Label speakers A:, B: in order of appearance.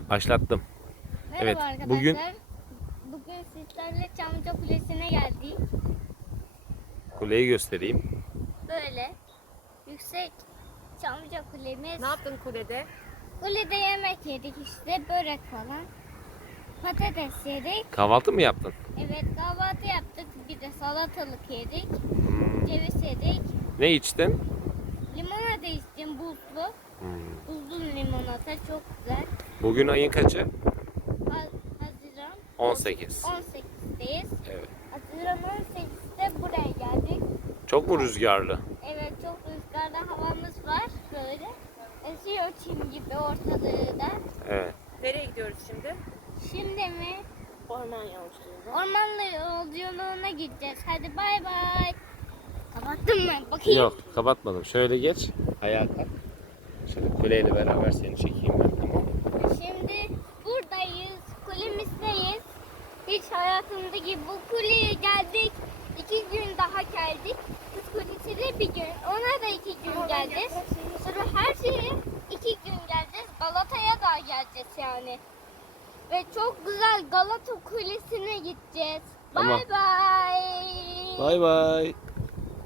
A: Başlattım.
B: Merhaba
A: Evet,
B: arkadaşlar.
A: bugün
B: Bugün sizlerle Çamlıca Kulesi'ne geldik.
A: kuleyi göstereyim.
B: Böyle yüksek Çamlıca Kulemiz.
C: Ne yaptın kulede?
B: Kulede yemek yedik işte, börek falan. Patates yedik.
A: Kahvaltı mı yaptın?
B: Evet, kahvaltı yaptık. Bir de salatalık yedik.
A: Hmm.
B: Ceviz yedik.
A: Ne içtin?
B: Limonata içtim, buzlu.
A: Hmm.
B: Buzlu limonata çok güzel.
A: Bugün ayın kaçı?
B: Haziran
A: 18.
B: 18'deyiz.
A: Evet.
B: Haziran 18'de buraya geldik.
A: Çok mu rüzgarlı?
B: Evet, çok rüzgarlı havamız var böyle. Esiyor çim gibi ortalığı da.
A: Evet.
C: Nereye gidiyoruz şimdi?
B: Şimdi mi?
C: Orman yolculuğuna.
B: Ormanlı yolculuğuna gideceğiz. Hadi bay bay. Kapattım mı? Bakayım.
A: Yok, kapatmadım. Şöyle geç. Ayağa kalk. Şöyle kuleyle beraber seni çekeyim ben, tamam mı?
B: Şimdi buradayız. Kulemizdeyiz. Hiç hayatımda gibi bu kuleye geldik. 2 gün daha geldik. Kız kulesine bir gün. Ona da 2 gün geleceğiz. Sonra her şeye 2 gün geleceğiz. Galata'ya da geleceğiz yani. Ve çok güzel Galata Kulesi'ne gideceğiz.
A: Tamam.
B: Bay bay.
A: Bay bay.